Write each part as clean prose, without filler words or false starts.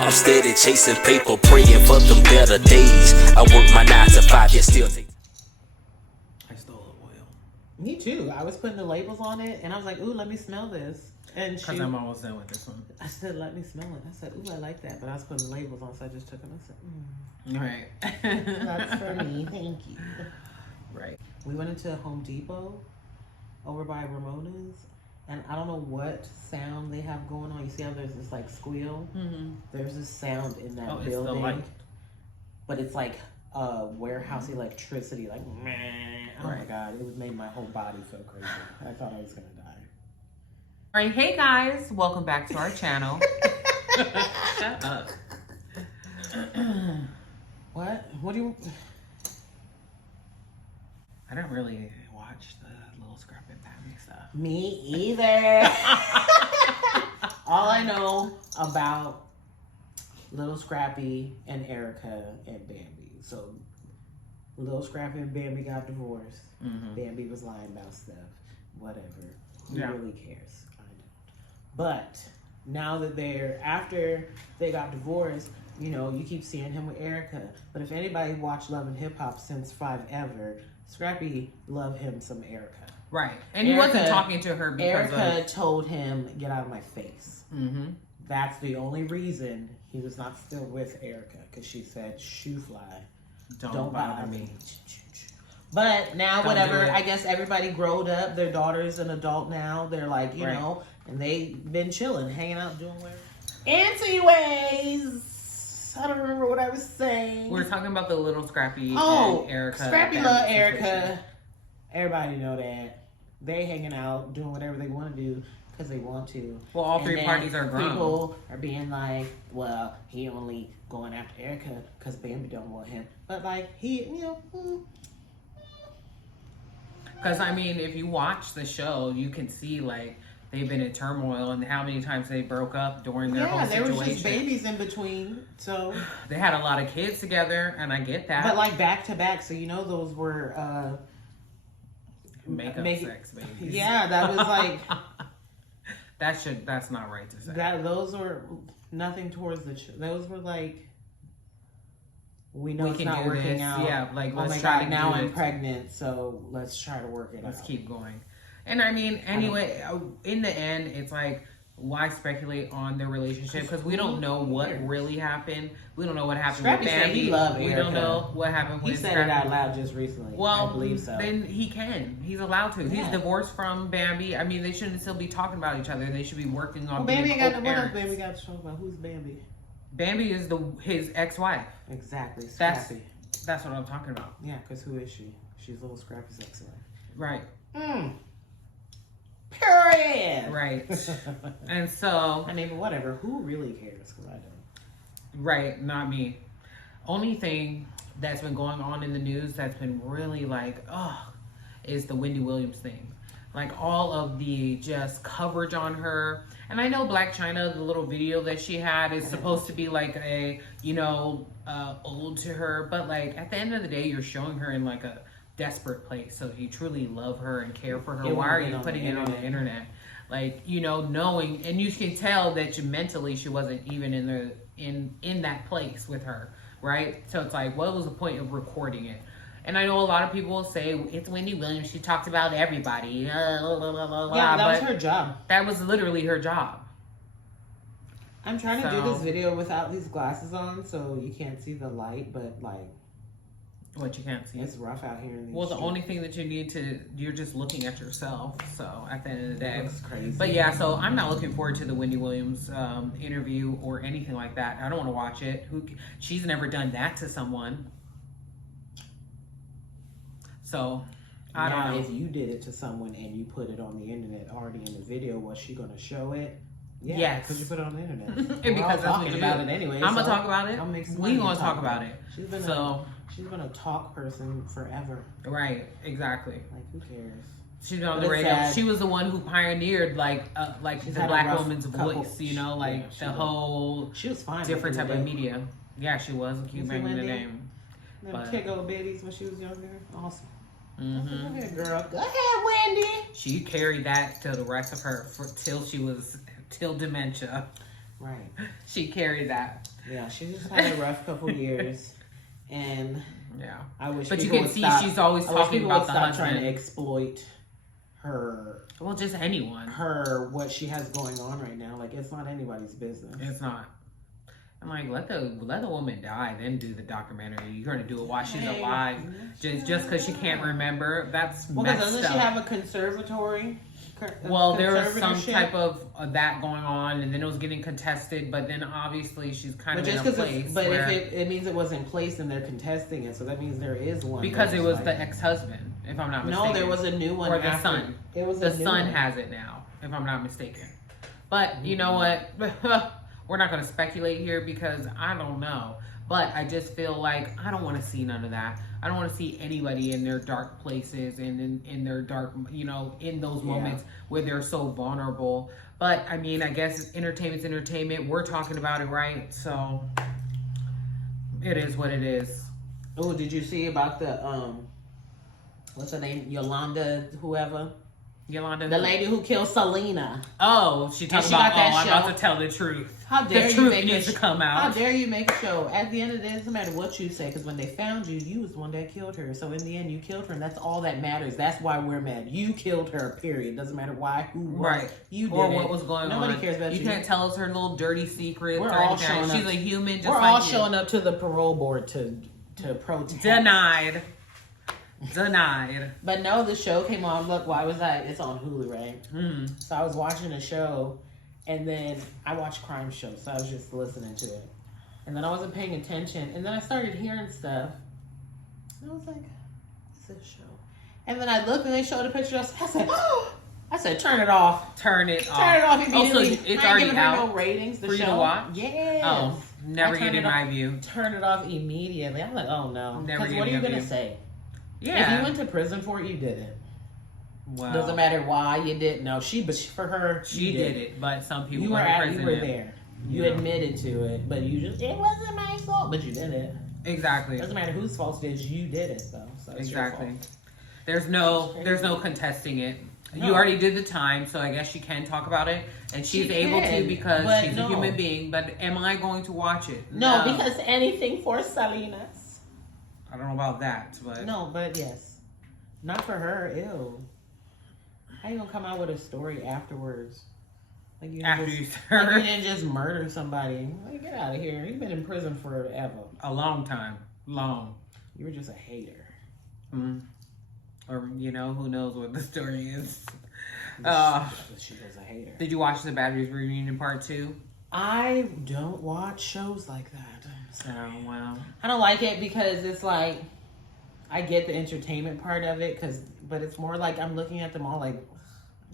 I'm steady chasing paper, praying for them better days. I work my 9 to 5, yet still take. I stole the oil. Me too. I was putting the labels on it, and I was like, "Ooh, let me smell this." And Because I'm almost done with this one. I said, "Let me smell it." I said, "Ooh, I like that," but I was putting the labels on, so I just took them. I said, Right. "That's for me, thank you." Right. We went into Home Depot over by Ramona's, and I don't know what sound they have going on. You see how there's this like squeal? Mm-hmm. There's this sound in that It's the building, light. but it's like warehouse electricity, like meh. Oh my god, it made my whole body feel crazy. I thought I was gonna die. All right, hey guys, welcome back to our channel. Shut up. What do you? I don't really watch the Little Scrap and Baddies stuff. Me either. All I know about Little Scrappy and Erica and Bambi. So Little Scrappy and Bambi got divorced. Mm-hmm. Bambi was lying about stuff. Whatever. Who Yeah. really cares? I don't. But now that after they got divorced, you know, you keep seeing him with Erica. But if anybody watched Love and Hip Hop since 5 Ever, Scrappy loved him some Erica. Right. And he wasn't talking to her because Erica told him, "Get out of my face." Mm-hmm. That's the only reason he was not still with Erica, because she said, "Shoe fly, Don't bother me." But now, Don't whatever. do it. I guess everybody growed up. Their daughter's an adult now. They're like, you Right. know, and they've been chilling, hanging out, doing whatever. Anyways, I don't remember what I was saying. We're talking about the Little Scrappy and Erica. Scrappy Baddies love situation. Erica. Everybody know that. They hanging out, doing whatever they want to do because they want to. Well, all And three then parties are grown. People are being like, well, he only going after Erica because Bambi don't want him. But like, he, you know. Because, I mean, if you watch the show, you can see, like, they've been in turmoil and how many times they broke up during their whole Yeah, situation. there was just babies in between, so. They had a lot of kids together, and I get that. But like back to back, so you know those were Makeup sex babies. Yeah, that was like that's not right to say. that. Those were nothing towards those were like, we know We it's can not do working this. out. Yeah, like, oh let's my try God, to now do I'm it. pregnant, so let's try to work it Let's out. keep going. And I mean, anyway, in the end, it's like, why speculate on their relationship? Because we don't know what really happened. We don't know what happened Scrappy with said Bambi. he loved We Erica. don't know what happened He with said Scrappy. it out loud just recently. Well, I believe so. then he can. He's allowed to. He's Yeah. divorced from Bambi. I mean, they shouldn't still be talking about each other. They should be working on Bambi being got what else? co-parents. Bambi got to talk about who's Bambi? Bambi is his ex-wife. Exactly, That's Scrappy. that's what I'm talking about. Yeah, because who is she? She's little Scrappy's ex-wife. Right. Period. Right. And so, I mean, but whatever. Who really cares? Because I don't. right, not me. Only thing that's been going on in the news that's been really like, is the Wendy Williams thing. Like all of the just coverage on her. And I know Black China, the little video that she had is supposed to be like a, ode to her. But like at the end of the day, you're showing her in like a desperate place. So if you truly love her and care for her, why are you putting it on the internet? Like, knowing, and you can tell that mentally she wasn't even in that place with her, right? So it's like, what was the point of recording it? And I know a lot of people say it's Wendy Williams. She talks about everybody. Yeah, that was her job. That was literally her job. I'm trying to do this video without these glasses on, so you can't see the light. But like, What you can't see. it's rough out here in these Well, the streets. only thing that you're just looking at yourself. So at the end of the day, That's crazy. But yeah, so I'm not looking forward to the Wendy Williams interview or anything like that. I don't want to watch it. She's never done that to someone. So I don't know. If you did it to someone and you put it on the internet already in the video, was she going to show it? Yeah, Yes. because you put it on the internet. And We're because all that's what talking you about do. it anyway. I'm gonna talk about it. I'll make some We money gonna to talk about it. She's been a talk person forever. Right, exactly. Like, who cares? She's been on But the it's radio. sad. She was the one who pioneered She's the had a black rough woman's couple- voice. she The did. whole She was fine. different back type in of the day. media. Yeah, she was. Keep You see banging the Wendy? name. Them But- Keggo babies when she was younger. Awesome. Mm-hmm. Go ahead, girl. Go ahead, Wendy. She carried that to the rest of her till dementia. Right. She carried that. Yeah, she just had a rough couple years, and Yeah. I wish. But you people can would see stop, she's always I wish talking people about would the stop husband. trying to exploit her. Well, just anyone. Her what she has going on right now. Like, it's not anybody's business. It's not. I'm like, let the woman die, then do the documentary. You're gonna do it while she's alive, just because she can't remember. That's Well, messed doesn't up. she have a conservatory? Well, there was some conservatorship? type of that going on, and then it was getting contested. But then obviously she's kind But of just in a because, place but where if it means it was in place and they're contesting it, so that means there is one. because it was like, the ex-husband, if I'm not mistaken. No, there was a new one. Or the after. son. It was The a new son one. has it now, if I'm not mistaken. But you know what? We're not going to speculate here because I don't know. But I just feel like I don't want to see none of that. I don't want to see anybody in their dark places and in their dark, in those moments where they're so vulnerable. But I mean, I guess entertainment's entertainment. We're talking about it, right? So it is what it is. Oh, did you see about the what's her name? Yolanda, whoever. Yolanda. The lady who killed Selena. Oh, she talked she about, got that I'm about show. to tell the truth. How dare The you truth make needs to come How out. dare you make a show? At the end of the day, it doesn't matter what you say, because when they found you, you was the one that killed her. So in the end, you killed her, and that's all that matters. That's why we're mad. You killed her, period. Doesn't matter why, who, what. Right. You did Or it. what was going on. Nobody cares about you. You can't tell us her little dirty secrets. We're or all anything. showing She's up. a human just We're like all you. showing up to the parole board to protest. Denied. Denied. But no, the show came on. Look, why was I? It's on Hulu, right? So I was watching a show, and then I watch crime shows, so I was just listening to it. And then I wasn't paying attention, and then I started hearing stuff. And I was like, what's this show? And then I looked, and they showed a picture. I said, turn it off. Turn it off. Turn it off immediately. Oh, so it's I ain't already giving her out no ratings. The for you show. to watch? Yes. Oh, never I turned get in it my off. view. Turn it off immediately. I'm like, oh no. Never Because get what are in you your gonna view. say? Yeah. If you went to prison for it, you did it. Well, Doesn't matter why you did. No, for her, she you did it, but some people You go were to prison. you were there. You Yeah. admitted to it, but you just it wasn't my fault. But you did it. Exactly. Doesn't matter whose fault it is. You did it though. So it's your Exactly. fault. There's no contesting it. No. You already did the time, so I guess she can talk about it, and she's She able can, to because but she's no. a human being. But am I going to watch it? No, because anything for Salinas. I don't know about that, but No, but yes, not for her. Ew. How you gonna come out with a story afterwards? Like you after just, you like you serve didn't just murder somebody. Like, get out of here. You've been in prison forever. a long time, long. You were just a hater. Or who knows what the story is. She was a hater. Did you watch the Baddies reunion part 2? I don't watch shows like that. Oh wow. I don't like it because it's like I get the entertainment part of it, but it's more like I'm looking at them all like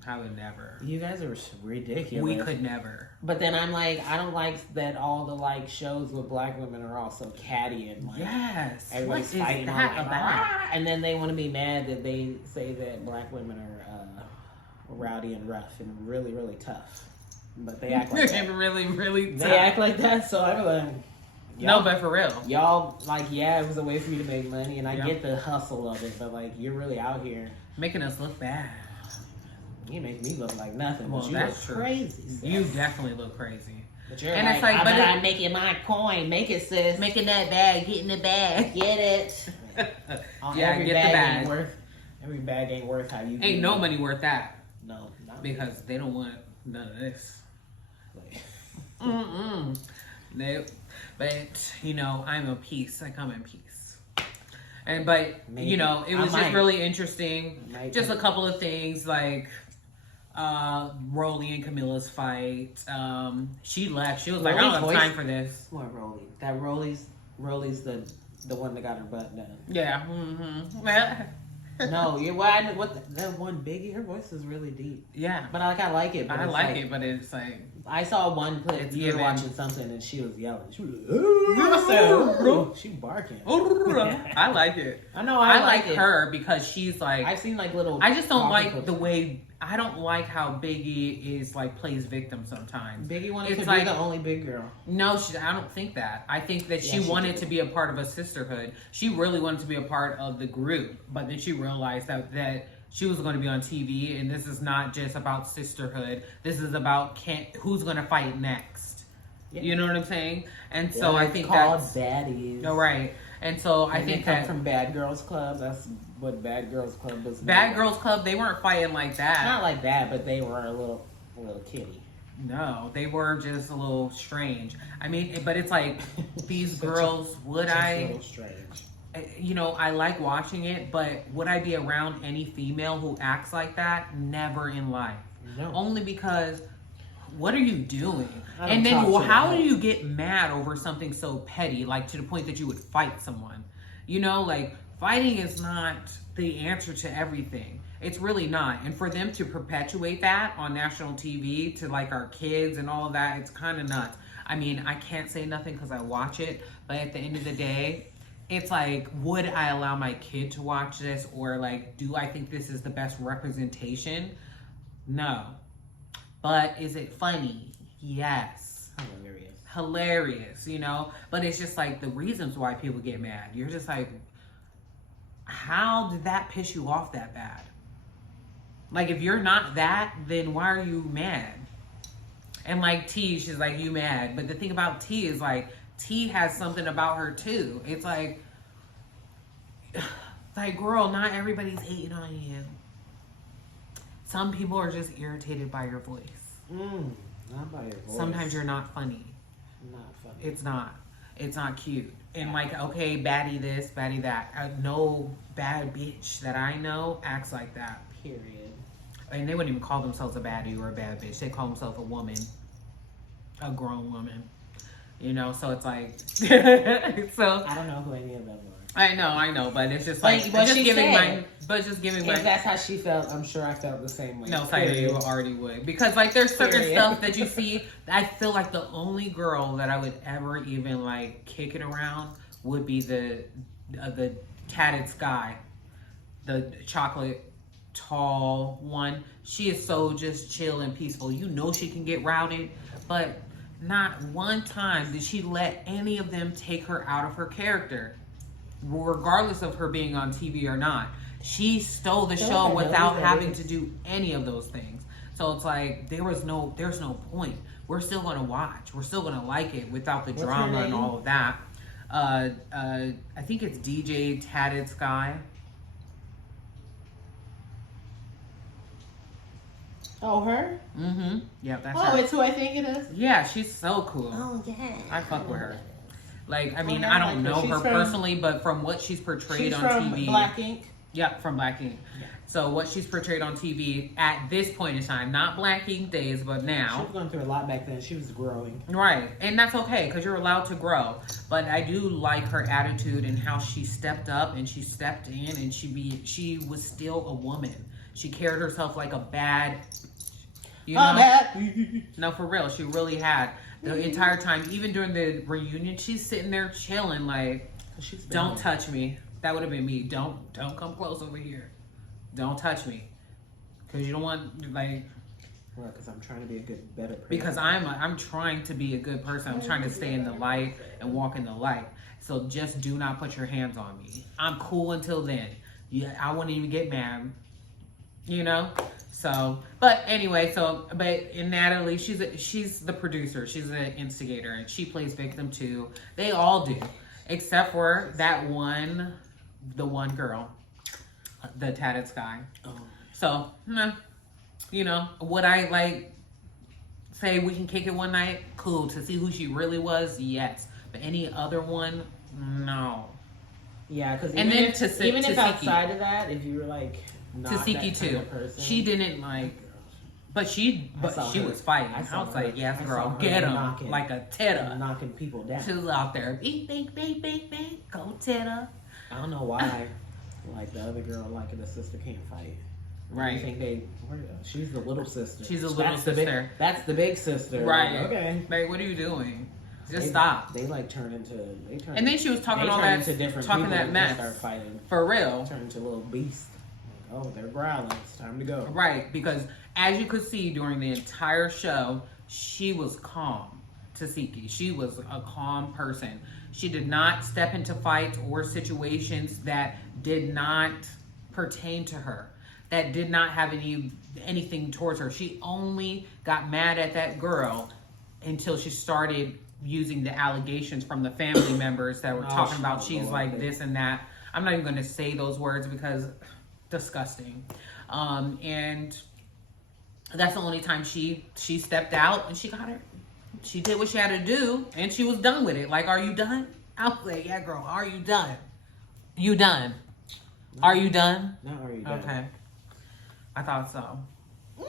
I would never. you guys are ridiculous. We could never. But then I'm like, I don't like that all the like shows with black women are all so catty and like Yes. everybody's What is fighting all that like, about? "Ah," and then they want to be mad that they say that black women are rowdy and rough and really really tough, but they act like that. really, really tough. They act like that, so I'm like, No, but for real. y'all like, yeah, it was a way for you to make money, and I Yeah. get the hustle of it, but like, you're really out here. Making us look bad. You make me look like nothing. Well, but you that's look true. crazy. Sis. You definitely look crazy. But you're and like, it's like, but I'm making my coin. Make it, sis. Making that bag, getting the bag. Get it. Yeah, every get the bag. Ain't worth. Every bag ain't worth how you. Ain't no money worth that. No, not Because they don't want none of this. like, Nope. But I'm a peace. I come in peace. But Maybe. it was I just might. really interesting. Might Just be. a couple of things like Rolly and Camilla's fight. She left. She was like, I don't have Rolly's time voice- for this. What Rolly? That Rolly's the one that got her butt done. Yeah. No, you're what that one Biggie. Her voice is really deep, Yeah. but I like it. But I it's like it, but it's like I saw one clip. It's You were given. watching something and she was yelling. She was like, she barking. I like it. I know. I like like it. her because she's like I've seen like little. I just don't talking like clips. the way I don't like how Biggie is like plays victim sometimes. Biggie wanted It's to like- be the only big girl. No, I don't think that. I think that she Yeah, she wanted did. to be a part of a sisterhood. She really wanted to be a part of the group, but then she realized that she was going to be on TV, and this is not just about sisterhood. This is about who's going to fight next. Yeah. You know what I'm saying? And so Yeah, I think called that's baddies. no right. And so I And think they come that from Bad Girls Club. That's what Bad Girls Club was. Bad Girls Club, they weren't fighting like that. Not like that, but they were a little kitty. No, they were just a little strange. I mean, but it's like these girls. Would just I? A little strange. You know, I like watching it, but would I be around any female who acts like that? Never in life. No. Only because, what are you doing? I don't And then, talk to how them. do you get mad over something so petty, like to the point that you would fight someone? You know, like fighting is not the answer to everything. It's really not. And for them to perpetuate that on national TV to like our kids and all of that, it's kind of nuts. I mean, I can't say nothing because I watch it, but at the end of the day, it's like, would I allow my kid to watch this? Or like, do I think this is the best representation? No. But is it funny? Yes. Hilarious, you know? But it's just like the reasons why people get mad. You're just like, how did that piss you off that bad? Like, if you're not that, then why are you mad? And like T, she's like, you mad. But the thing about T is like, T has something about her too. It's like, girl, not everybody's hating on you. Some people are just irritated by your voice. Not by your voice. Sometimes you're not funny. Not funny. It's not. It's not cute. And like, okay, baddie this, baddie that. No bad bitch that I know acts like that. Period. And they wouldn't even call themselves a baddie or a bad bitch. They call themselves a woman. A grown woman. You know, so it's like, so. I don't know who any of them are. I know, but it's just like, But just she giving said, my. If that's how she felt, I'm sure I felt the same way. No, Cider, you already would. Because, like, there's certain Period. stuff that you see. I feel like the only girl that I would ever even, like, kick it around would be the Tatted Sky. The chocolate, tall one. She is so just chill and peaceful. You know she can get routed, but not one time did she let any of them take her out of her character, regardless of her being on TV or not. She stole the show without having to do any of those things. So it's like there's no point. We're still gonna watch. We're still gonna like it without the drama and all of that. I think it's DJ Tatted Sky. Oh, her? Mm-hmm. Yep, that's Oh, her. it's who I think it is? Yeah, she's so cool. Oh, yeah. I fuck with her. Like, I mean, yeah, I I don't like her. know She's her from- personally, but from what she's portrayed She's on from TV. Black Ink. Yeah, from Black Ink. Yeah. So what she's portrayed on TV at this point in time, not Black Ink days, but She now. was going through a lot back then. She was growing. Right, and that's okay because you're allowed to grow. But I do like her attitude and how she stepped up and she stepped in and she was still a woman. She carried herself like a bad. You know? No, for real, she really had the entire time. Even during the reunion, she's sitting there chilling, like, "Don't touch me." That would have been me. Don't come close over here. Don't touch me, because you don't want like. Well, because I'm trying to be a better person. Because I'm trying to be a good person. I'm trying to stay in the light and walk in the light. So just do not put your hands on me. I'm cool until then. Yeah, I won't even get mad. You know. So, but anyway, in Natalie, she's the producer. She's the instigator, and she plays victim too. They all do, except for the one girl, the Tatted Sky. Oh. So, you know, would I like say we can kick it one night? Cool. To see who she really was, yes. But any other one, no. Yeah, because And even then if Tasiki. outside of that, if you were like not Tasiki that too. kind of person, She didn't like, but she was fighting. I saw was her- like, yes, I girl, saw her get him knocking- like a tedder. knocking people down. She was out there, beep, beep, beep, beep, beep, go tedder. I don't know why. Like the other girl, like the sister can't fight. I Right. think she's the little sister. She's a little That's the sister. that's the big sister. Right. Like, okay. Like, what are you doing? Just They- stop. They like turn into. And then she was talking they all turn that, into different talking people that and mess. Start fighting. For real. Turn into little beasts. Like, oh, they're growling. It's time to go. Right, because as you could see during the entire show, she was calm. Tasiki, she was a calm person. She did not step into fights or situations that did not pertain to her, that did not have anything towards her. She only got mad at that girl until she started using the allegations from the family members that were talking about she's like this and that. I'm not even going to say those words because disgusting. And that's the only time she stepped out and she did what she had to do and she was done with it. Like, are you done? I was like, yeah, girl, are you done? You done? Are you done? No, are you done? Okay. I thought so. Are you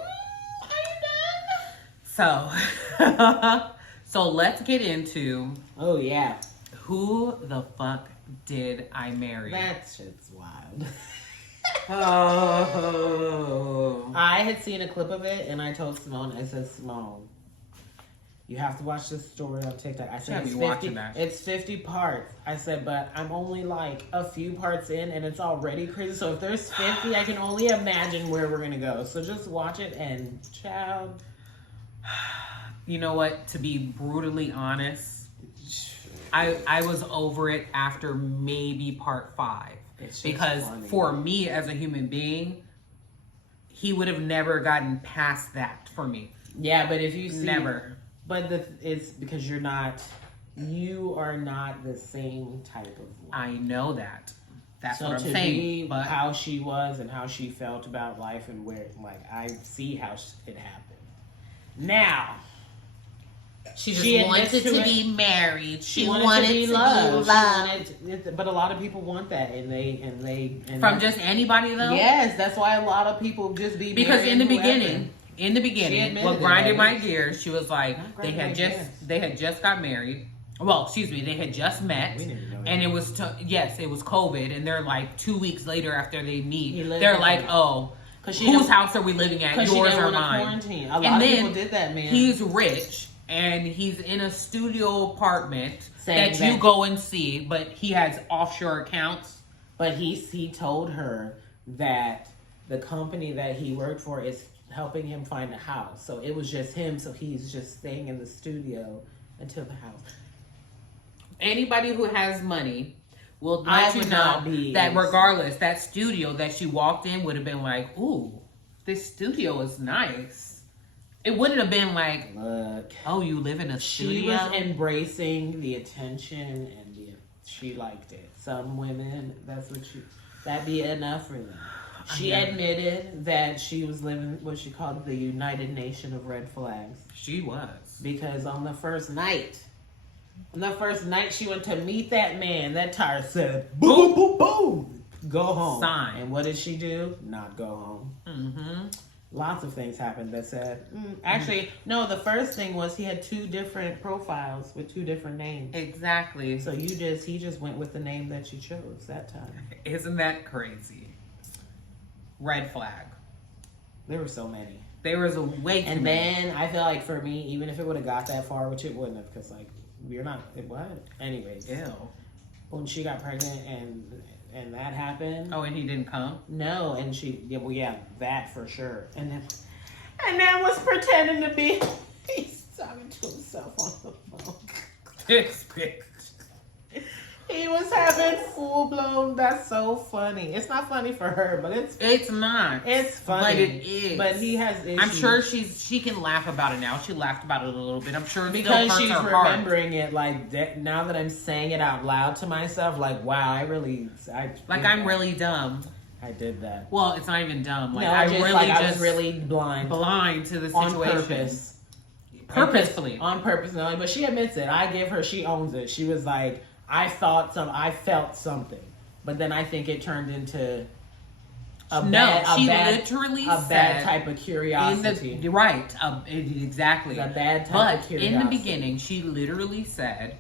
done? So let's get into Oh yeah. who the fuck did I marry? That shit's wild. Oh. I had seen a clip of it and I told Simone, I said, Simone, you have to watch this story on TikTok. I said, it's 50 parts. I said, but I'm only like a few parts in and it's already crazy. So if there's 50, I can only imagine where we're going to go. So just watch it and child. You know what? To be brutally honest, I was over it after maybe part 5. Because for me as a human being, he would have never gotten past that for me. Yeah, but if you see... Never. But it's because you are not the same type of woman. I know that. That's so what I'm to saying. Be but how she was and how she felt about life and where, like, I see how it happened. Now, she just wanted to be married. She wanted to be loved. But a lot of people want that, and they from just anybody though. Yes, that's why a lot of people just be because in the whoever. beginning, what grinded my gears, she was like, they had just got married. Well, excuse me, they had just met, and it was it was COVID, and they're like 2 weeks later after they meet, they're like, oh, whose house are we living at? Yours or mine? A lot of people did that, man. He's rich and he's in a studio apartment that you go and see, but he has offshore accounts. But he told her that the company that he worked for is helping him find a house. So it was just him, so he's just staying in the studio until the house. Anybody who has money will let you know that regardless, that studio that she walked in would have been like, ooh, this studio is nice. It wouldn't have been like, look, oh, you live in a studio? She was embracing the attention and she liked it. Some women, that'd be enough for them. She admitted that she was living what she called the United Nation of red flags. She was. Because on the first night she went to meet that man, that tire said, boom, boom, boom, go home. Sign. And what did she do? Not go home. Mm-hmm. Lots of things happened that said, actually, no, the first thing was he had 2 different profiles with 2 different names. Exactly. So he just went with the name that you chose that time. Isn't that crazy? Red flag. There were so many. There was a way too And many. then I feel like for me, even if it would have got that far, which it wouldn't have, because like what? Anyways. Ew. When she got pregnant and that happened. Oh, and he didn't come? No, and that for sure. And then was pretending to be he's talking to himself on the phone. He was having full blown. That's so funny. It's not funny for her, but it's not. It's funny, but it is. But he has issues. I'm sure she can laugh about it now. She laughed about it a little bit. I'm sure because she's remembering it like now that I'm saying it out loud to myself. Like wow, I'm really dumb. I did that. Well, it's not even dumb. Like no, I was really blind to the situation. On purpose. Purposefully. On purpose, no. But she admits it. I give her. She owns it. She was like. I felt something, but then I think it turned into a bad type of curiosity. Exactly. A bad type of curiosity. In the beginning, she literally said,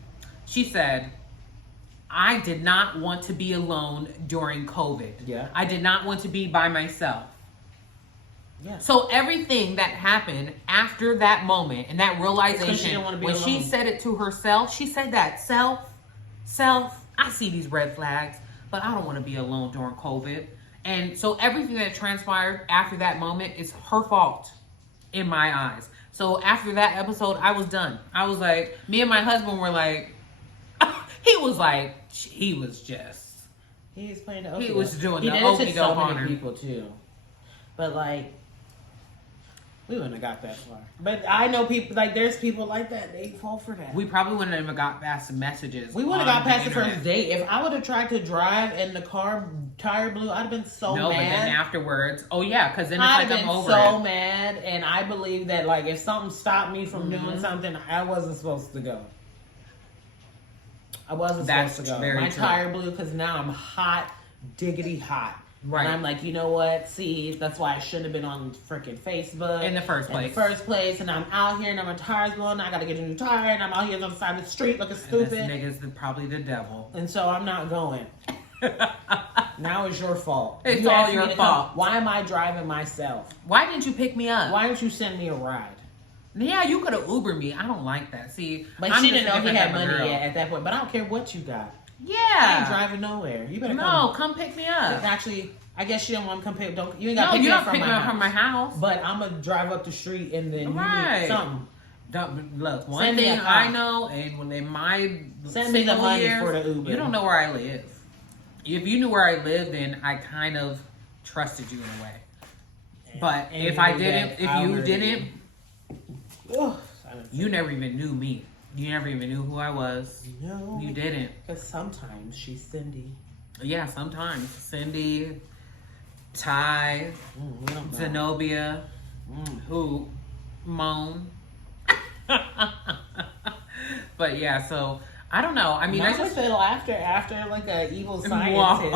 I did not want to be alone during COVID. Yeah. I did not want to be by myself. Yeah. So everything that happened after that moment and that realization, when she said it to herself, she said that self, I see these red flags, but I don't want to be alone during COVID. And so everything that transpired after that moment is her fault in my eyes. So after that episode, I was done. I was like, me and my husband were like, he was playing the okey-doke. He was doing the okey-doke on her. People too. But like, We wouldn't have got that far. But I know people, like, there's people like that. They fall for that. We probably wouldn't have even got past the messages. We would have got past the first date. If I would have tried to drive and the car tire blew, I'd have been so mad. No, but then afterwards, oh yeah, because then it's I'd like have I'm been over so it. mad. And I believe that, like, if something stopped me from doing something, I wasn't supposed to go. I wasn't supposed to go. My tire blew because now I'm hot, diggity hot. Right. And I'm like, you know what? See, that's why I shouldn't have been on freaking Facebook. In the first place. And I'm out here and my tire's blowing. I got to get a new tire. And I'm out here on the side of the street looking stupid. And this nigga's probably the devil. And so I'm not going. Now it's your fault. It's all your fault. Why am I driving myself? Why didn't you pick me up? Why didn't you send me a ride? Yeah, you could have Ubered me. I don't like that. See, but she didn't know he had money yet at that point. But I don't care what you got. Yeah. I ain't driving nowhere. You better come pick me up. Actually, I guess she didn't want to come pick. You ain't got to pick me up from my house. But I'm gonna drive up the street and then you need something. Look, one thing I know, and when in my send me the money for the Uber. You don't know where I live. If you knew where I lived, then I kind of trusted you in a way. But if I didn't, if you didn't, you never even knew me. You never even knew who I was. No. You didn't. Because sometimes she's Cindy. Yeah, sometimes. Cindy, Ty, Zenobia, who, Moan. But yeah, so, I don't know. I mean, I just feel after like an evil scientist.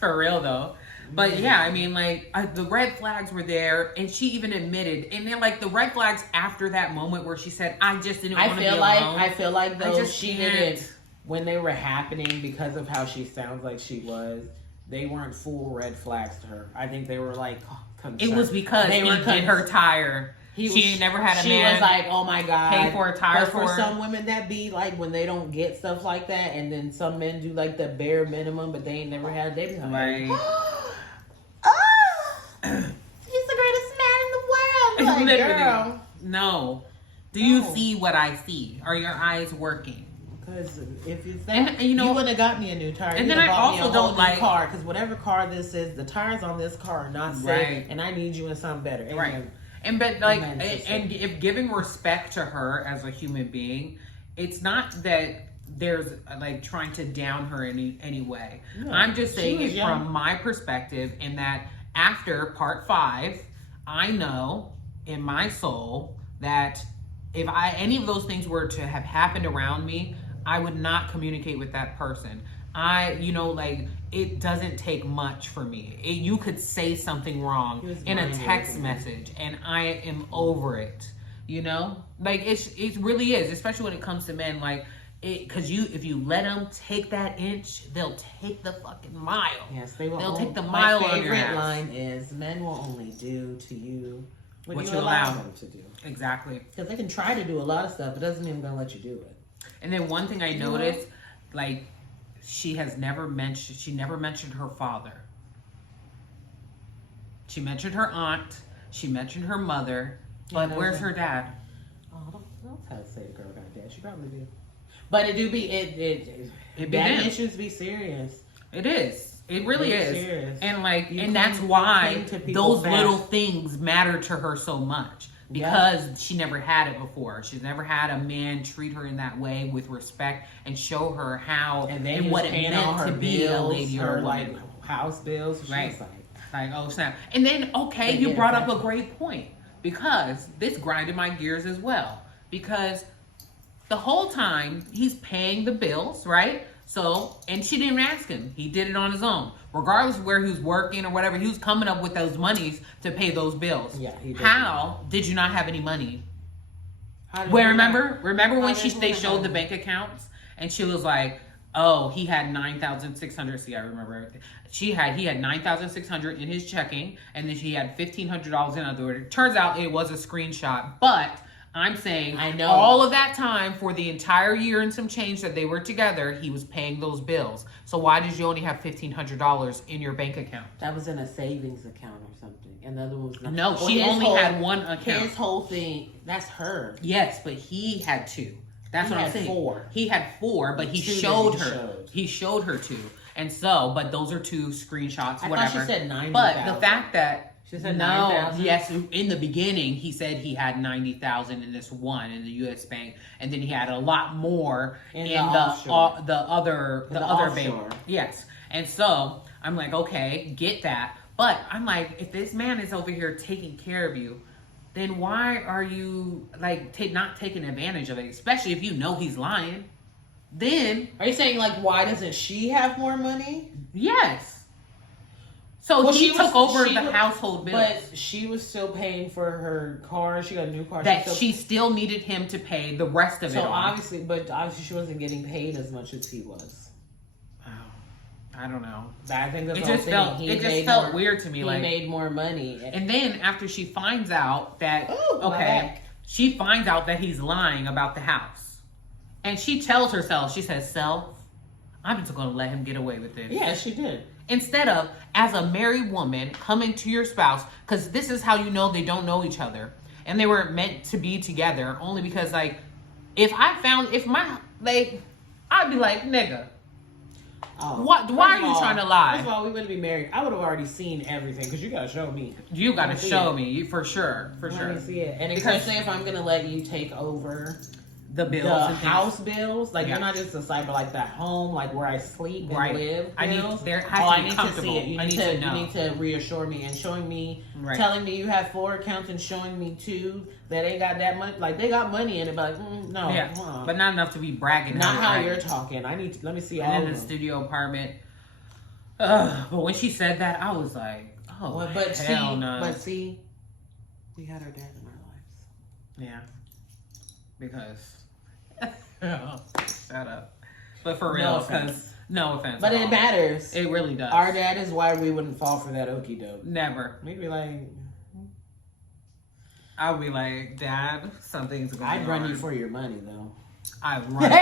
For real, though. But yeah, I mean, like, the red flags were there, and she even admitted. And then, like, the red flags after that moment where she said, I just didn't want to be alone. I feel like those she did it when they were happening because of how she sounds like she was. They weren't full red flags to her. I think they were, like, concerned. It was because they were getting her tire. She never had a man. She was like, oh my God. Pay for a tire for some women that be like when they don't get stuff like that, and then some men do like the bare minimum, but they ain't never had. They be like, he's the greatest man in the world. Like, literally, girl. No. Do you see what I see? Are your eyes working? Because if you and you know, you wouldn't have got me a new tire. And then I also don't like car because whatever car this is, the tires on this car are not safe, and I need you in something better. Right. And but like, and if giving respect to her as a human being, it's not that there's like trying to down her in any way. No, I'm just saying it from my perspective, in that after part 5, I know in my soul that if any of those things were to have happened around me, I would not communicate with that person. Like, it doesn't take much for me. You could say something wrong in a text message, and I am over it. You know, like it really is, especially when it comes to men. Like, because if you let them take that inch, they'll take the fucking mile. Yes, they will. They'll take the mile on your ass. My favorite line is, "Men will only do to you what you allow them to do." Exactly. Because they can try to do a lot of stuff, but doesn't mean they're gonna let you do it. And then one thing I noticed, like, she never mentioned her father. She mentioned her aunt. She mentioned her mother. But where's her dad? Oh, don't try to say the girl got dad. She probably do. But it do be daddy issues be serious. It is. It really is. Serious. And like, and that's why those little things matter to her so much. Because she never had it before. She's never had a man treat her in that way with respect and show her how and what it meant to be a lady or a woman. Like house bills. Right. Like, oh snap. And then, okay, you brought up a great point. Because this grinded my gears as well. Because the whole time he's paying the bills, right? So, and she didn't ask him. He did it on his own. Regardless of where he was working or whatever, he was coming up with those monies to pay those bills. Yeah, he did. How did you not have any money? Remember when they showed the bank accounts and she was like, oh, he had 9,600. See, I remember everything. He had 9,600 in his checking, and then he had $1,500 in other. Turns out it was a screenshot, but I'm saying, I know all of that time for the entire year and some change that they were together, he was paying those bills. So why did you only have $1,500 in your bank account? That was in a savings account or something. And the other one was not. No, she only had one account. His whole thing, that's her. Yes, but he had 2. That's what I'm saying. 4. He had 4, but he showed her. He showed her 2. And so, but those are 2 screenshots, whatever. I thought she said 9,000. But the fact that She said no. 9,000? Yes, in the beginning he said he had 90,000 in this one in the U.S. bank, and then he had a lot more in the other bank. Offshore. Yes, and so I'm like, okay, get that, but I'm like, if this man is over here taking care of you, then why are you like not taking advantage of it? Especially if you know he's lying. Then are you saying like why doesn't she have more money? Yes. So well, he took over the household bills. But she was still paying for her car. She got a new car. She still needed him to pay the rest of it. So obviously she wasn't getting paid as much as he was. Oh, I don't know. I think that's it just felt weird to me. He made more money. And then after she finds out that she finds out that he's lying about the house, and she tells herself, she says, "Self, I'm just going to let him get away with it." Yeah, she did. Instead of, as a married woman, coming to your spouse, because this is how you know they don't know each other. And they were meant to be together only because, like, I'd be like, nigga, why are you trying to lie? First of all, we wouldn't be married. I would have already seen everything because you got to show me. You got to show me, for sure. Let me see it. And especially if I'm going to let you take over the bills, the house bills, like you're not just a site, but like that home, like where I sleep and live. I need to see it. You need to reassure me and showing me, telling me you have 4 accounts and showing me 2 that ain't got that much. Like they got money in it, but like no, but not enough to be bragging. Not how you're talking. Let me see all of them. In the studio apartment. But when she said that, I was like, oh, well, hell no. But see, we had our dad in our lives. Yeah, because. Shut up. But for real, because no offense. But it matters. It really does. Our dad is why we wouldn't fall for that okie doke. Never. Maybe like I would be like, Dad, something's going on. I'd run you for your money though. I run it.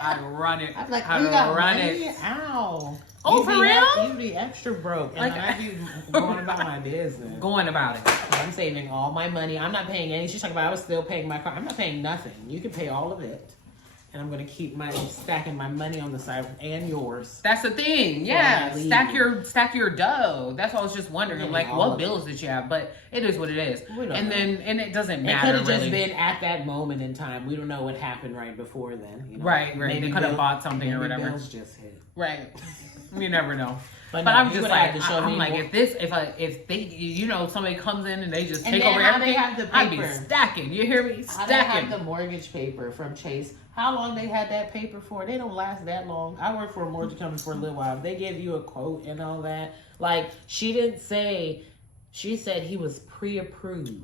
I run it. I'm like, I run it. Ow. Oh, for real? You'd be extra broke. And I'd be going about my business. Going about it. I'm saving all my money. I'm not paying any. She's talking about I was still paying my car. I'm not paying nothing. You can pay all of it. And I'm going to keep stacking my money on the side and yours. That's the thing. Yeah. Stack your dough. That's what I was just wondering. I'm like, what bills did you have? But it is what it is. And it doesn't matter. It could have just been at that moment in time. We don't know what happened right before then. You know? Right. Maybe they could have bought something or whatever. Bills just hit. Right. You never know. But I'm just like, I'm like, if they, somebody comes in and they just take over everything, have the paper. I'd be stacking. You hear me? Stacking. They have the mortgage paper from Chase. How long they had that paper for? They don't last that long. I worked for a mortgage company for a little while. They give you a quote and all that. Like, she said he was pre-approved.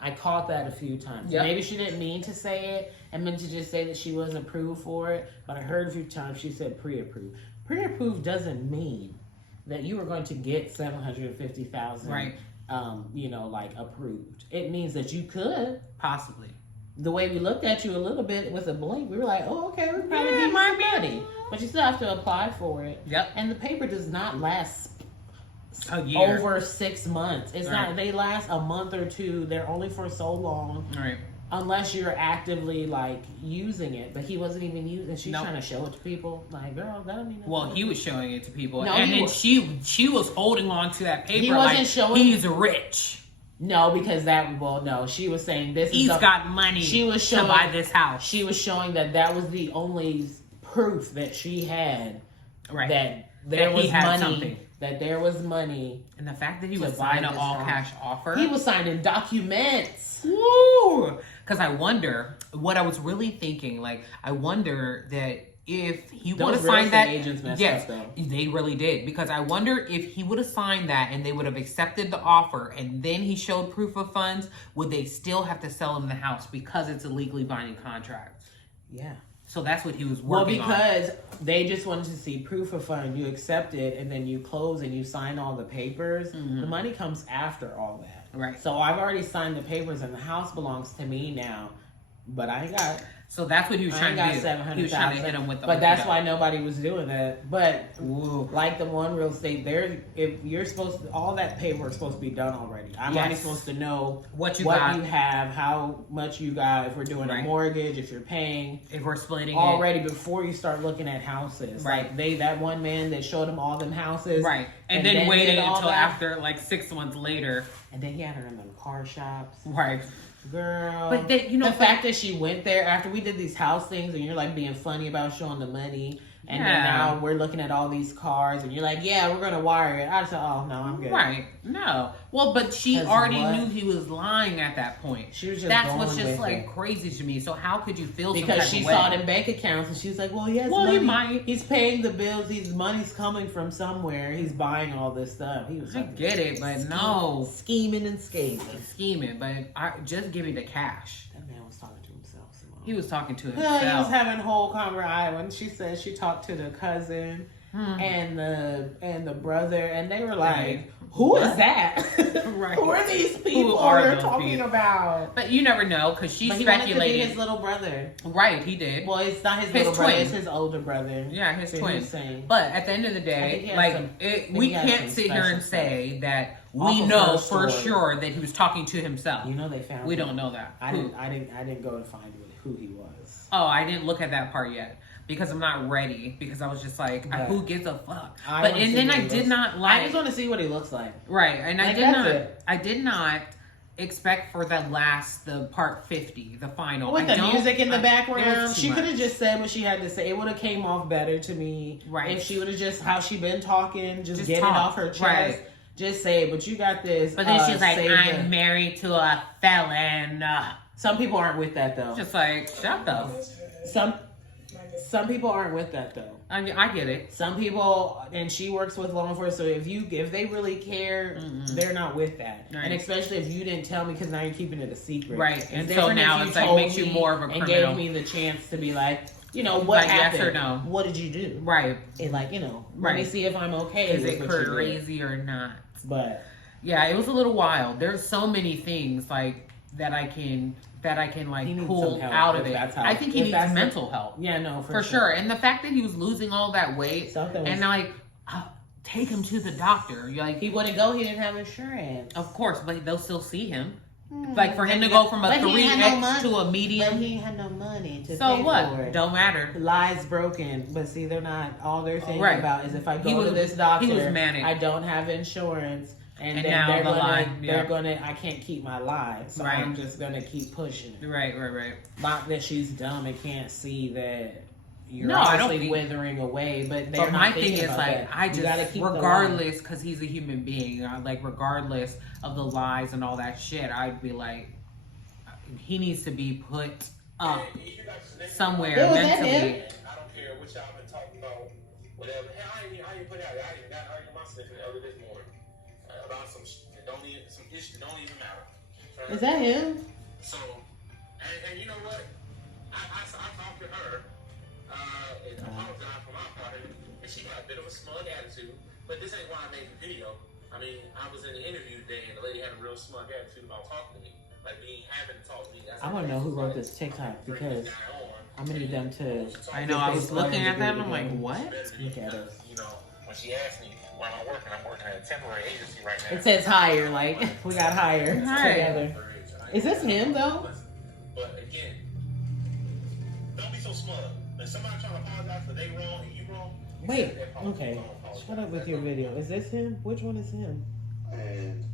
I caught that a few times. Yep. Maybe she didn't mean to say it and meant to just say that she was approved for it. But I heard a few times she said pre-approved. Pre-approved doesn't mean that you were going to get $750,000, right? Like approved. It means that you could possibly. The way we looked at you a little bit with a blink, we were like, "Oh, okay, we probably give you some money," but you still have to apply for it. Yep. And the paper does not last a year. Over 6 months. It's not. They last a month or two. They're only for so long. Right. Unless you're actively like using it, but he wasn't even using. She's trying to show it to people. Like, girl, that don't mean nothing. Well, he was showing it to people, and then she was holding on to that paper. He wasn't showing. He's rich. No, because she was saying this. He's got money. She was showing to buy this house. She was showing that was the only proof that she had. Right. That there was money. Something. That there was money. And the fact that he was signing an all-cash offer. He was signing documents. Woo! Because I wonder, what I was really thinking, like, I wonder that if he would have signed that. Agents messed yes, up, though. they really did. Because I wonder if he would have signed that and they would have accepted the offer and then he showed proof of funds, would they still have to sell him the house because it's a legally binding contract? Yeah. So that's what he was working on. Well, because they just wanted to see proof of fund. You accept it, and then you close and you sign all the papers. Mm-hmm. The money comes after all that. Right. So I've already signed the papers, and the house belongs to me now. But I ain't got. So that's what he was trying to do. He was trying to hit him with the. But that's why nobody was doing that. But like the one real estate, if you're supposed to, all that paperwork is supposed to be done already. I'm already supposed to know what you have, how much you got, if we're doing a mortgage, if you're paying, if we're splitting already before you start looking at houses. Right. Like that one man that showed him all them houses. Right. And then waited did all until that. after like 6 months later. And then he had her in them car shops. Right. Girl. But they, you know, the fact that she went there after we did these house things and you're like being funny about showing the money. And then now we're looking at all these cars and you're like, yeah, we're going to wire it. I said, oh, no, I'm good. Right. No. Well, but she already knew he was lying at that point. She was just That's going what's just with like it. crazy to me. So how could you feel Because some she type of saw way? it in bank accounts and she was like, well, he has Well, money. he might. He's paying the bills. His money's coming from somewhere. He's buying all this stuff. He was I get it, but no. Scheming and scathing. Scheming, but just give me the cash. That man was talking to himself, Simone. He was talking to He was himself. having whole conversation. She said she talked to the cousin and the brother, and they were like, "Who is that? Right. Who are these people are we're those talking people? about?" But you never know, because she But he wanted to be speculated. his little brother. Right, he did. Well, it's not his His little brother; twin. it's his older brother. Yeah, his So twin. he's saying- But at the end of the I think he day, has like some- we he has can't some sit here and special say that Off we of know her for story. sure that he was talking to himself. You know they found. We him. don't know that. I Who? didn't go to find who he was. Oh, I didn't look at that part yet because I'm not ready. Because I was just like, Right. who gives a fuck? I But wanna and see then what I he did looks- not like. I just want to see what he looks like. Right, and Like, that's it. I did not expect for the part 50, the final. With I the don't- music in the it background, was too she much. could have just said what she had to say. It would have came off better to me. Right. If she would have just how she been talking, just get talk. it off her chest. Right. Just say it. But you got this. But then she's like, save I'm the-" married to a felon. Some people aren't with that though. Just like, shut up. Some people aren't with that though. I get it. Some people, and she works with law enforcement. So if they really care, they're not with that. Right. And especially if you didn't tell me, because now you're keeping it a secret. Right. It's And so different now if you it's like told makes you me more of a and criminal. gave me the chance to be like, what Like, yes happened? or no. What did you do? Right. And like, let me Right. see if I'm okay. Is with it what you did. crazy or not? But Yeah, it was a little wild. There's so many things like that I can like He needs pull some help, out of if it. that's how- I think he if needs that's the- mental help. yeah, no, For sure. And the fact that he was losing all that weight Something was- and like take him to the doctor. You're like, He wouldn't go. He didn't have insurance. of course, but they'll still see him. Like for him to go from a But he ain't had no 3X money. to a But medium. he had no money to So pay what? for it. Don't matter. Lies broken, but see, they're not. All they're thinking Right. about is if I go He was- to this doctor, he was manic. I don't have insurance, and then now they're the gonna, lie, they're yeah. gonna. I can't keep my lie, so Right. I'm just gonna keep pushing it. Right. Not that she's dumb and can't see that you're No, I don't obviously think- withering away, but they're But not my thing thinking is about like, that. You gotta keep the lie. regardless, because he's a human being, like regardless of the lies and all that shit, I'd be like, he needs to be put up somewhere Was that mentally. him? I don't care what y'all been talking about, whatever. Hey, I ain't put out. I even got arguing myself earlier this morning about some shit that don't even matter. Is that him? So, and you know what? I talked to her and apologized for my part, and she got a bit of a smug attitude. But this ain't why I made the video. I mean, I was in the interview today, and the lady had a real smug attitude about talking to me, like being having to talk to me. I want to know who wrote this TikTok because I'm gonna need them to. I know, I was looking at that and I'm like, what? Look at us. You know, when she asked me where I'm working at a temporary agency right now. It says hire, like we got hired Hi. together. Is this him though? But again, don't be so smug. If somebody trying to apologize for they wrong and you wrong, Wait, okay. Shut up with your video. Is this him? Which one is him? And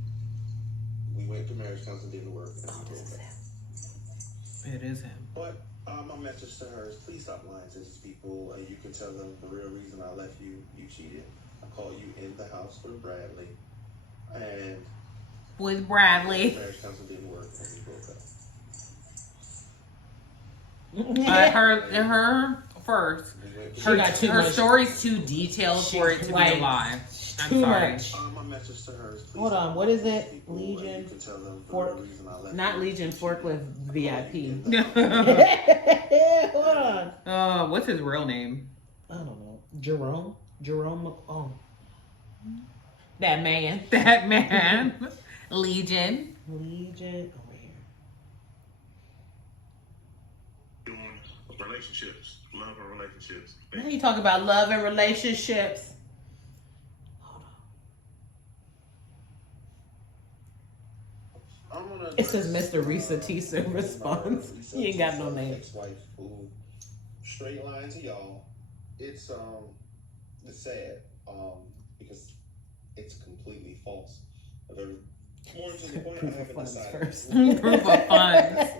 we went to marriage counseling, didn't work. Oh, this is him. It is him. But my message to her is please stop lying to these people. You can tell them the real reason I left you. You cheated. I called you in the house with Bradley. And With Bradley. marriage counseling didn't work and we broke up. Her first. We went She got too Her much. story's too detailed for it to be like, a lie. I'm Too sorry. much. my message to her is please Hold stop on, what is lying to it? these people. Legion? You can tell them the Fork- real reason I left Not you. Legion, forklift VIP. uh, Hold on. what's his real name? I don't know. Jerome? Oh. That man. That man. Legion. Legion. Over here. Doing relationships, love and relationships. Now you talk about love and relationships. Hold on. I'm gonna It says address, Mr. Risa Tisa response. He ain't got no name. Ex-wife who straight line to y'all. It's sad because it's completely false. More to the point, I haven't decided. Proof of funds.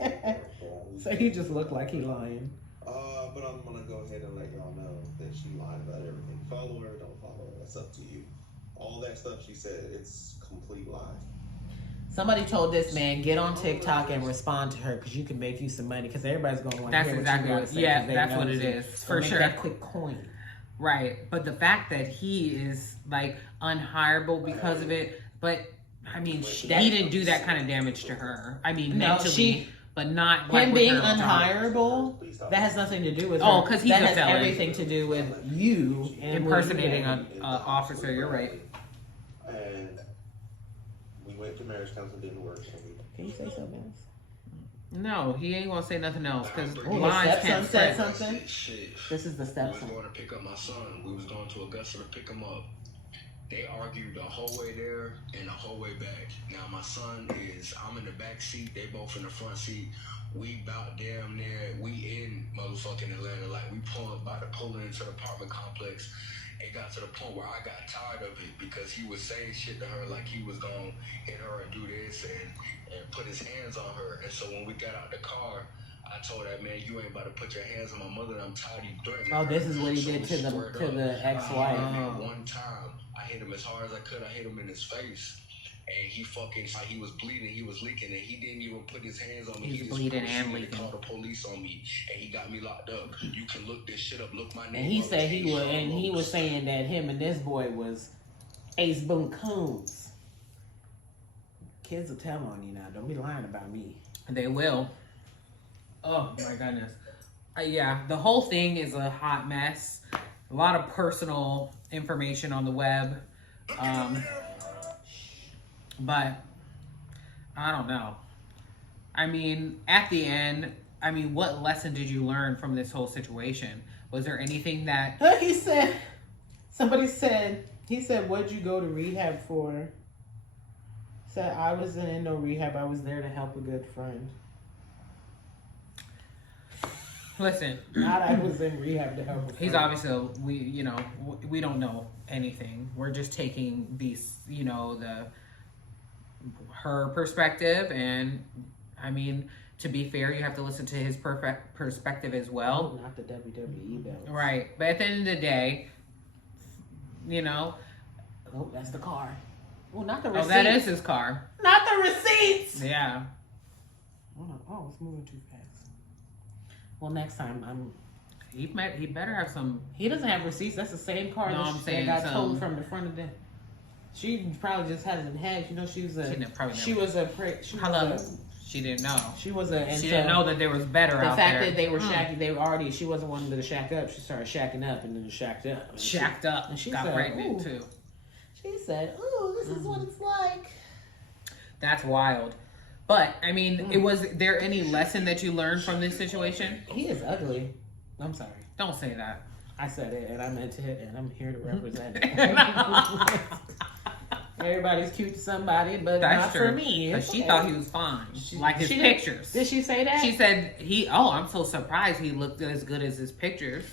So he just looked like he lying. But I'm gonna go ahead and let y'all know that she lied about everything. Follow her, don't follow her. That's up to you. All that stuff she said, it's complete lie. Somebody told this man, get on TikTok and respond to her because you can make you some money because everybody's going to want to That's hear exactly what you what. got to say. Yeah, that's what it is So for make sure. that quick coin. Right, but the fact that he is like unhireable because of it, but I mean, he didn't do that kind of damage to her. I mean, No, mentally, but not like Him with being her job. unhireable, that has nothing to do with Oh, her. 'cause he's that a has felon. everything to do with you and Impersonating what an officer. You're right. And we went to marriage counseling, didn't work. And we, Can you say something else? No, he ain't gonna say nothing else because Oh, lines the can't stepson said spread. something? Shit. This is the We was stepson. going to pick up my son. We was going to Augusta to pick him up. They argued the whole way there and the whole way back. Now my son I'm in the back seat. They both in the front seat. We about damn near, we in motherfucking Atlanta. Like we about to pull into the apartment complex. It got to the point where I got tired of it because he was saying shit to her like he was gonna hit her and do this and put his hands on her. And so when we got out the car, I told that man, you ain't about to put your hands on my mother. I'm tired of you threatening Oh, her. this is what he So did we to squared up. the ex-wife. I hit him one time. I hit him as hard as I could. I hit him in his face. And he was bleeding, he was leaking, and he didn't even put his hands on me. He's He just bleeding and proceeded to leaking. call the police on me, and he got me locked up. You can look this shit up. Look my name. And he up. said It's he Ace was Rose. saying that him and this boy was Ace Boone Coons. Kids will tell on you now. Don't be lying about me. They will. Oh my goodness. Yeah, the whole thing is a hot mess. A lot of personal information on the web. But I don't know. I mean, at the end, what lesson did you learn from this whole situation? Was there anything that... He said, what'd you go to rehab for? Said, I wasn't in no rehab. I was there to help a good friend. Listen, Not I was in rehab to help a friend. he's obviously, we don't know anything. We're just taking these, her perspective, and I mean, to be fair, you have to listen to his perspective as well. Not the WWE belt. Right. But at the end of the day, Oh, that's the car. Well, not the oh, receipts. that is his car. Not the receipts. Yeah. Oh, it's moving too fast. Well, next time He better have some. He doesn't have receipts. That's the same car No, that I'm that saying got some- towed from the front of the. She probably just hasn't had. She was a. Hello. She didn't know. She was a. And She so didn't know that there was better the out fact there. that they were shacking. They were already. She wasn't one to shack up. She started shacking up and then shacked up. And shacked up. and she Got said, pregnant "Ooh." too. She said, "Ooh, this is what it's like." That's wild. But I mean, was there any lesson that you learned from this situation? He is ugly. I'm sorry. Don't say that. I said it, and I meant it, and I'm here to represent it. Everybody's cute to somebody, but That's not true. for me. But It's she okay. thought he was fine. Like his She did- pictures. Did she say that? She said I'm so surprised he looked as good as his pictures.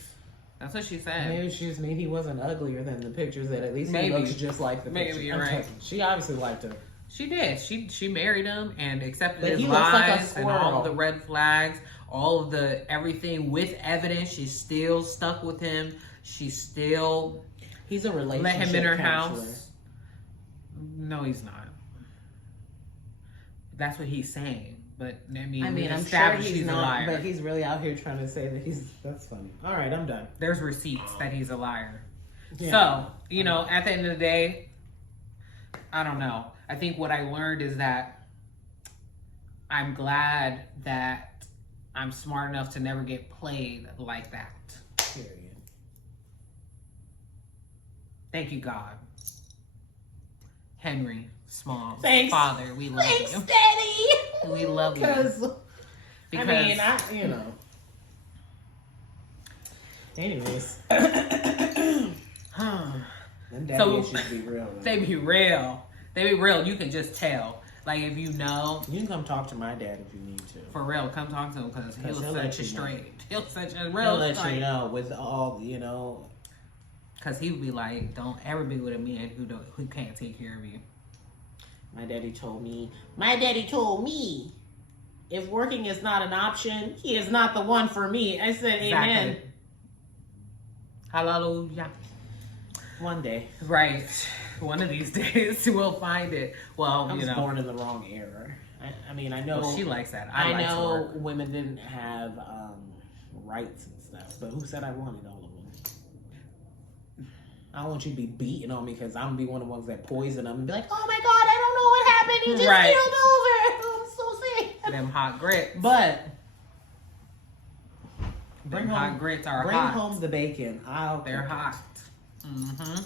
That's what she said. Maybe she just mean he wasn't uglier than the pictures. That at least Maybe. he looks just like the Maybe pictures. you're I'm right. joking. She obviously liked her. She did. She married him and accepted But his he looks like a lies and all squirrel. of the red flags, all of the everything with evidence. She's still stuck with him. She's still He's a relationship let him in her counselor. house. No, he's not. That's what he's saying. But I mean, I'm sure established he's a not, liar. but he's really out here trying to say that he's. That's funny. All right, I'm done. There's receipts that he's a liar. Yeah. So, at the end of the day, I don't know. I think what I learned is that I'm glad that I'm smart enough to never get played like that. Period. Thank you, God. Henry Smalls. Thanks. Father, we love Thanks, you. Daddy. We love you. Because Anyways, them daddy So- issues be real. Man. They be real. They be real. You can just tell. Like, if you know, You can come talk to my dad if you need to. for real, come talk to him because he'll he'll set let you you know. straight. He'll set you He'll real let straight. you know with all Because he would be like, don't ever be with a man who can't take care of you. My daddy told me, if working is not an option, he is not the one for me. I said, amen. Exactly. Hallelujah. One day. Right. One of these days we'll find it. Well, I was born in the wrong era. I mean, I know. Well, she likes that. I like know women didn't have rights and stuff, but who said I wanted all of them? I don't want you to be beating on me because I'm going to be one of the ones that poison them and be like, oh my God, I don't know what happened. He just killed over. I'm so sick. Them hot grits. But Them hot grits are bring hot. home the bacon. They're hot. Mm-hmm.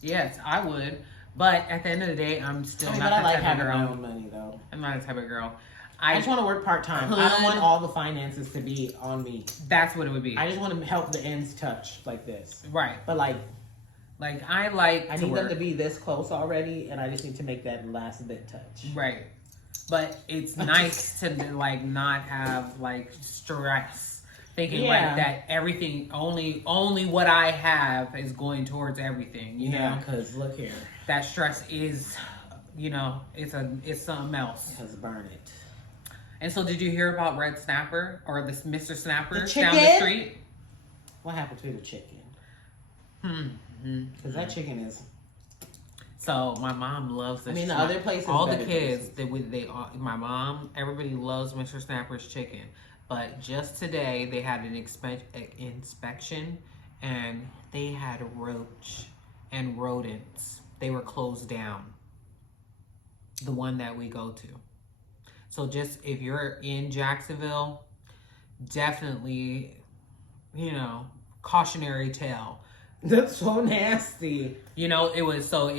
Yes, I would. But at the end of the day, I'm still not but I the like type of having girl. my own money though. I'm not the type of girl. I just want to work part-time. I don't want all the finances to be on me. That's what it would be. I just want to help the ends touch like this. Right. But like I like I to need work. them to be this close already, and I just need to make that last bit touch. Right. But it's nice to like not have like stress. Thinking like that everything only what I have is going towards everything. You know? Because look here. That stress is, it's something else. Because burn it. And so, did you hear about Red Snapper or this Mr. Snapper The down the chicken? street? What happened to the chicken? Because that chicken is. So my mom loves this. I mean, the other places. all the better kids places. my mom, everybody loves Mr. Snapper's chicken. But just today they had an inspection and they had roach and rodents. They were closed down. The one that we go to. So just if you're in Jacksonville, definitely, cautionary tale. That's so nasty. It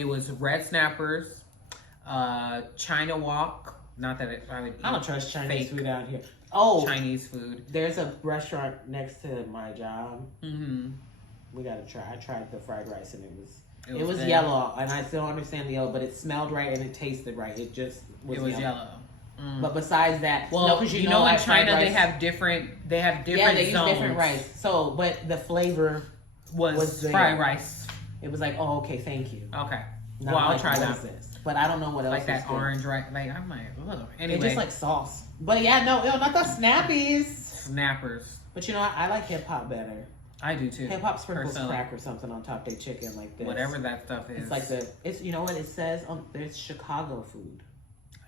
was Red Snappers, China Walk. Not that I would eat. I don't trust Chinese fake food out here. Oh, Chinese food. There's a restaurant next to my job. Mm-hmm. We gotta try. I tried the fried rice and it was good. yellow, and I still don't understand the yellow, but it smelled right and it tasted right. It just was yellow. Mm. But besides that, well, because in like China rice, they have different. Yeah, they use zones. different rice. So, but the flavor was there. fried rice. It was like, oh, okay, thank you. Okay. Not I'll like, try what that. is this? But I don't know what else. Like that good. orange rice. Like I'm like, ugh. Anyway, It's just like sauce. But yeah, no, not the snappies. Snappers. But you know what? I like hip hop better. I do too. Hip hop sprinkles personally. crack or something on top of their chicken like this. Whatever that stuff is. It's like you know what it says? There's Chicago food.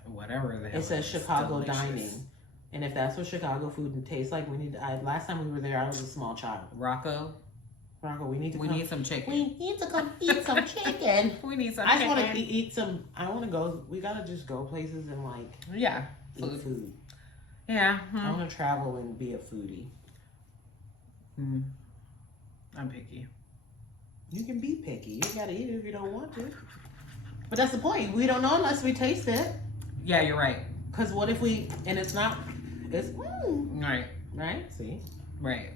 Whatever the hell. It says Chicago dining. And if that's what Chicago food tastes like, last time we were there, I was a small child. Rocco, we need some chicken. We need to come eat some chicken. We need some I chicken. just want to eat some. I want to go. We gotta just go places and eat food. Yeah. I want to travel and be a foodie. I'm picky. You can be picky. You gotta eat it if you don't want to. But that's the point. We don't know unless we taste it. Yeah, you're right. Because what if it's not. It's right. Right. See. Right.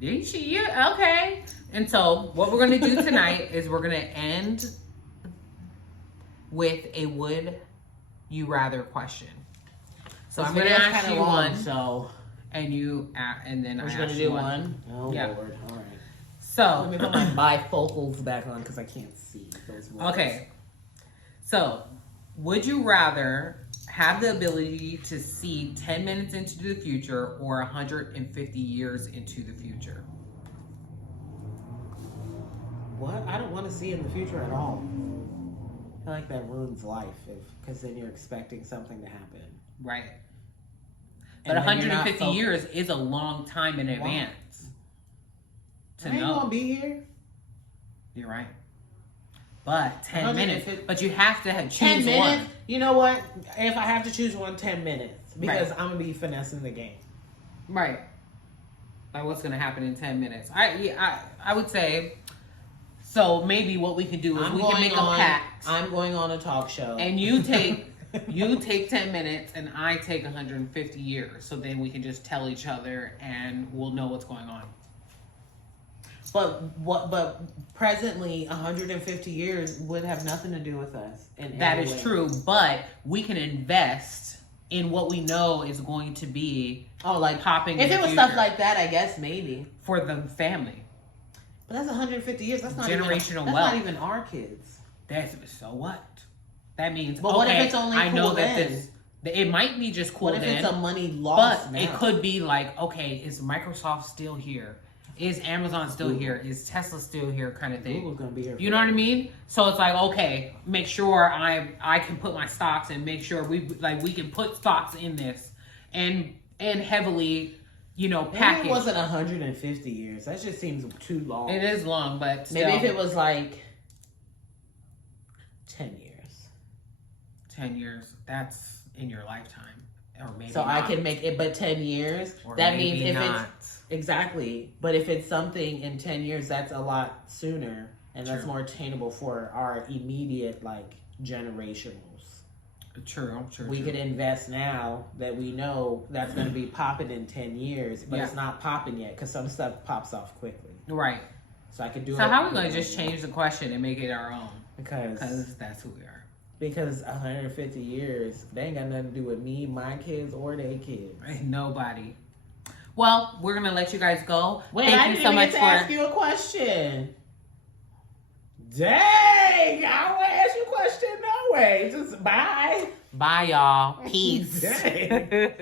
Okay. And so what we're gonna do tonight is we're gonna end with a would you rather question. So I'm gonna ask you one. So. And then we're gonna do one. Oh yeah. Lord. All right. So let me put my bifocals back on because I can't see those words. Okay. So, would you rather have the ability to see 10 minutes into the future or 150 years into the future? What? I don't want to see in the future at all. I feel like that ruins life because then you're expecting something to happen. Right. But 150 years is a long time in advance. I ain't gonna be here. You're right. But 10 minutes. But you have to choose 10 minutes. one. You know what? If I have to choose one, 10 minutes. Because I'm gonna be finessing the game. Right. Like what's gonna happen in 10 minutes? I would say. So maybe what we can do is we can make a pact. I'm going on a talk show. And you take 10 minutes and I take 150 years. So then we can just tell each other and we'll know what's going on. But presently 150 years would have nothing to do with us. That is true, but we can invest in what we know is going to be like popping. If it was stuff like that, I guess maybe. For the family. But that's 150 years. That's not Generational even, wealth. That's not even our kids. That's so what? That means. But what if it's only I know cool that then? this. It might be just cool What if then. it's a money loss But now? it could be like, okay, is Microsoft still here? Is Amazon still here? Is Tesla still here? Kind of thing. Google's gonna be here. You know what I mean? So it's like, okay, make sure I can put my stocks and make sure we can put stocks in this and heavily, you know, Maybe package. it wasn't 150 years. That just seems too long. It is long, but still, Maybe if it was like 10 years. 10 years, that's in your lifetime, or maybe So not. I can make it, but 10 years. Or That maybe means if not. it's exactly. But if it's something in 10 years, that's a lot sooner, and that's True. more attainable for our immediate like generationals. True. We could invest now that we know that's going to be popping in 10 years, but it's not popping yet because some stuff pops off quickly. Right. So I could do it. So how are we going to just change the question and make it our own? Because that's who we are. Because 150 years, they ain't got nothing to do with me, my kids, or their kids. Nobody. Well, we're going to let you guys go. Wait, Thank I you didn't so even much get to ask you a question. Dang, I don't want to ask you a question no way. Just bye. Bye, y'all. Peace. Dang.